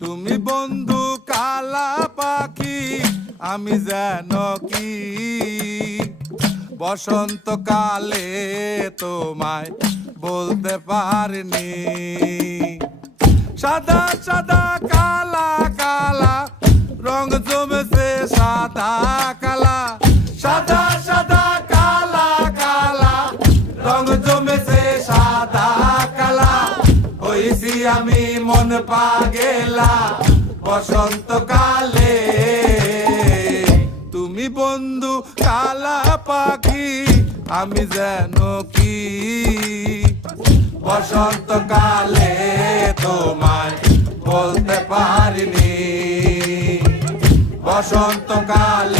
তুমি বন্ধু কালা পাখি, আমি যেন কি বসন্তকালে তোমায় বলতে পারিনি। সাদা সাদা কালা কালা রং জমেছে সাদা কালা, সাদা সাদা কালা কালা রং জমেছে সাদা কালা। হইছি আমি মন পাগেলা বসন্তকালে। তুমি বন্ধু কালা পাখি, আমি যেন কি বসন্তকালে তোমায় বলতে পারিনি। বসন্তকালে